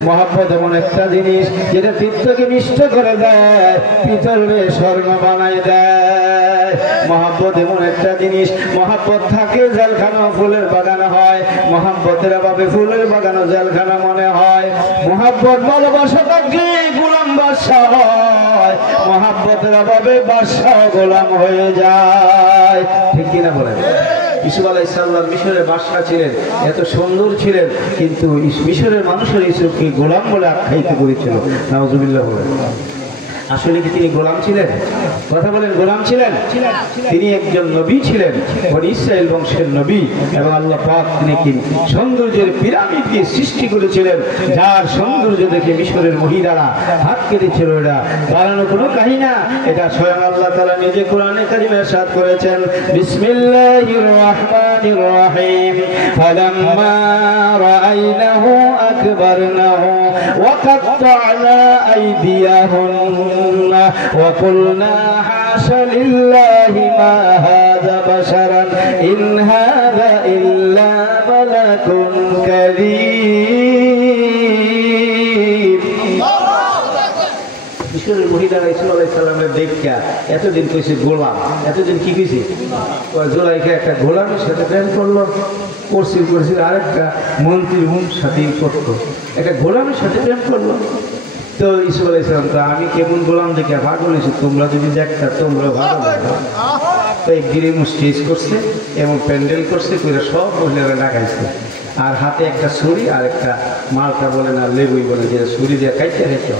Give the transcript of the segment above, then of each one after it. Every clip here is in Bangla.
मोहब्बत एमन एक जिनिस जेटा चित्तके मिष्ट करे देय पितरे स्वर्ण बानाय देय। मोहब्बत एमन एक जिनिस मोहब्बत थाके जेलखाना फुलेर बागान हय मोहब्बतेर अभावे फुलेर बागानो जेलखाना मने हय। मोहब्बत भालोबासा थाकले गोलाम बादशाह हय मोहब्बतेर अभावे बादशाह गोलाम हये जाय। ठीक किना बोलेन? ইউসুফ আলাইহিস সালাম মিশরের বাদশা ছিলেন, এত সুন্দর ছিলেন, কিন্তু মিশরের মানুষের ইউসুফকে গোলাম বলে আখ্যায়িত করেছিল। নাউজুবিল্লাহ বলেন। আসলে কি তিনি গোলাম ছিলেন? কথা বলেন, গোলাম ছিলেন? তিনি একজন নবী ছিলেন, বনি ইসরাইল বংশের নবী, এবং আল্লাহ পাক তিনি সৌন্দর্যের পিরামিড দিয়ে সৃষ্টি করেছিলেন, যার সৌন্দর্য দেখে মিশরের মহিলারা হাত কেটেছিল। এটা বানানো কোনো কাহিনী না, এটা স্বয়ং আল্লাহ তাআলা নিজে কোরআনে কারিমে ইরশাদ করেছেন, বিসমিল্লাহির রহমানির রহিম, ফালাম্মা রাআইনাহু আকবারনাহু ওয়া কাত্তা'না আইদিয়াহুম وقلنا حاش لله ما هذا بشرا إن هذا إلا ملك كريم। মিশরের মহিলারা ইউসুফ আলাইহিস সালামের দেখা এতদিন কইছে গোলাম, এতদিন কি কইছে জুলাইখা একটা গোলামের সাথে প্রেম করলো, করছিল আরেকটা মন্ত্রীর সাথে করতো, একটা গোলামের সাথে প্রেম করলো। তো ইউসুফ আলাইহিস সালাম তো আমি কেমন গোলাম দেখে পাগল হয়েছি, তোমরা যদি দেখতা তোমরা ভালো লাগবে। তো একদিনে স্টেজ করছে এবং প্যান্ডেল করছে, করে সব মহিলারা ডাকাইছে, আর হাতে একটা ছুরি আর একটা মালটা বলে না লেবুই বলে, যে ছুরি দিয়ে খাইতে রেখে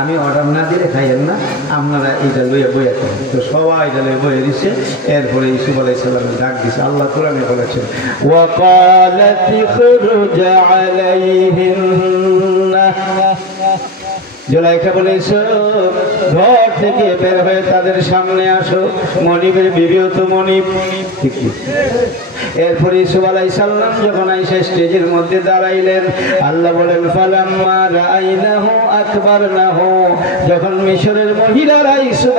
আমি অর্ডার না দিলে খাইয়েন না, আপনারা এইটা লইয়া বইয়া করেন। তো সবাই এটা লইয়া বইয়ে দিচ্ছে। এরপরে ইউসুফ আলাইহিস সালাম ডাক দিছে, আল্লাহ কোরআনে বলেছেন, ওয়াকালাত ইখরুজ আলাইহিন্না, জুলাইখা বলেছে ঘর থেকে বের হয়ে তাদের সামনে আসো। মনিবের বিবিও তো মনিব। এরপরে ইউসুফ আলাইহিস সালাম যখন আইসা স্টেজের মধ্যে দাঁড়াইলেন, আল্লাহ বলেন, ফালাম্মা রাআইনাহু আকবারনাহু, যখন মিশরের মহিলারা ইউসুফ